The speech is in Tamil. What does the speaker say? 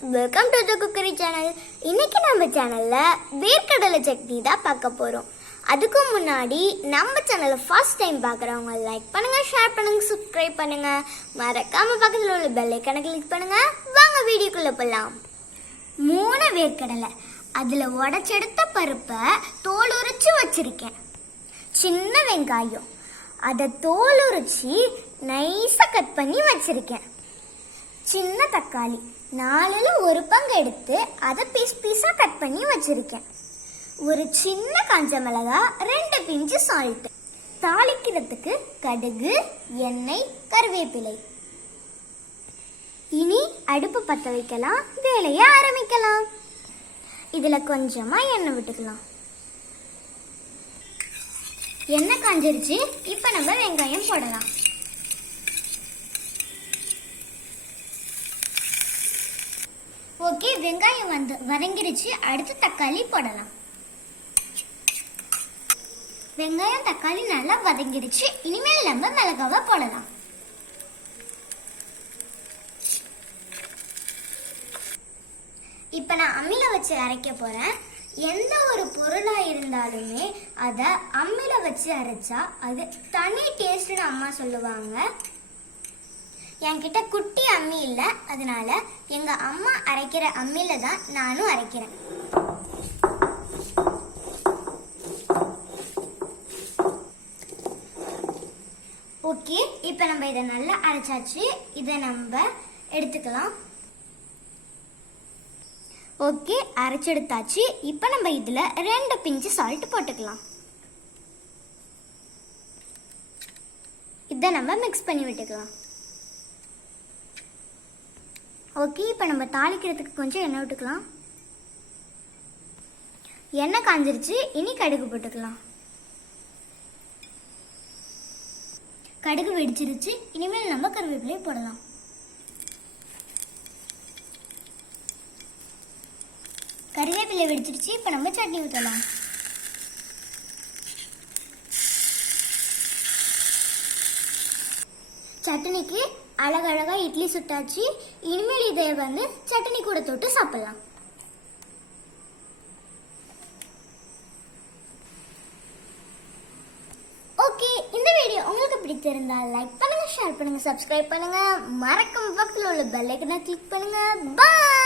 Welcome to the cookery channel இன்னைக்கு நம்ம சேனல்ல வேர்க்கடலை சட்னி தான் பார்க்க போறோம். அதுக்கு முன்னாடி நம்ம சேனலை ஃபர்ஸ்ட் டைம் பார்க்குறவங்க லைக் பண்ணுங்க ஷேர் பண்ணுங்க சப்ஸ்கிரைப் பண்ணுங்க. மறக்காம பக்கத்தில் உள்ள பெல் ஐக்கனை கிளிக் பண்ணுங்க. வாங்க வீடியோக்குள்ள போகலாம் மூணு வேர்க்கடலை. அதில் உடச்செடுத்த பருப்பை தோல் உரிச்சு வச்சிருக்கேன். சின்ன வெங்காயம். அதை தோல் உரிச்சு நைஸாக கட் பண்ணி வச்சிருக்கேன். சின்ன தக்காளி. நாலுல ஒரு பங்கு எடுத்து அதை பீஸ் பீஸா கட் பண்ணி வச்சிருக்கேன். ஒரு சின்ன காஞ்ச மிளகா ரெண்டு பிஞ்சு சால்ட்டு தாளிக்கிறதுக்கு கடுகு எண்ணெய் கருவேப்பிலை. இனி அடுப்பு பற்ற வைக்கலாம் வேலையை ஆரம்பிக்கலாம். இதில் கொஞ்சமாக எண்ணெய் விட்டுக்கலாம். எண்ணெய் காஞ்சிருச்சு இப்போ நம்ம வெங்காயம் போடலாம். ஓகே வெங்காயம் வந்து வதங்கிடுச்சு அடுத்து தக்காளி போடலாம். வெங்காயம் தக்காளி நல்லா வதங்கிடுச்சு இனிமேல் நம்ம மிளகாவை போடலாம். இப்போ நான் அம்மியில் வச்சு அரைக்க போறேன். எந்த ஒரு பொருளா இருந்தாலுமே அதை அம்மில வச்சு அரைச்சா அது தனி டேஸ்ட்னு அம்மா சொல்லுவாங்க. என்கிட்ட குட்டி அம்மி இல்லை. அதனால எங்க அம்மா அரைக்கிற அம்மில தான் நானும் அரைக்கிறேன். ஓகே இப்போ நம்ம இதை நல்லா அரைச்சாச்சு. இதை நம்ம எடுத்துக்கலாம். ஓகே அரைச்செடுத்தாச்சு. இப்போ நம்ம இதில் ரெண்டு பிஞ்சு சால்ட் போட்டுக்கலாம். இதை நம்ம மிக்ஸ் பண்ணி விட்டுக்கலாம். ஓகே இப்போ நம்ம தாளிக்கிறதுக்கு கொஞ்சம் எண்ணெய் விட்டுக்கலாம். எண்ணெய் காஞ்சிருச்சு இனி கடுகு போட்டுக்கலாம். கடுகு வெடிச்சிருச்சு இனிமேல் நம்ம கருவேப்பிலையை போடலாம். கருவேப்பிலை வெடிச்சிருச்சு இப்போ நம்ம சட்னி ஊற்றலாம் சட்னிக்கு அழகழகா இட்லி சுட்டாச்சு. இனிமேல் இதை வந்து சட்னி கூட தொட்டு சாப்பிடலாம். ஓகே இந்த வீடியோ உங்களுக்கு பிடித்திருந்தால் லைக் பண்ணுங்க ஷேர் பண்ணுங்க சப்ஸ்கிரைப் பண்ணுங்க. மறக்கும் பக்கத்தில் உள்ள பெல் ஐக்கனை கிளிக் பண்ணுங்க. பாய்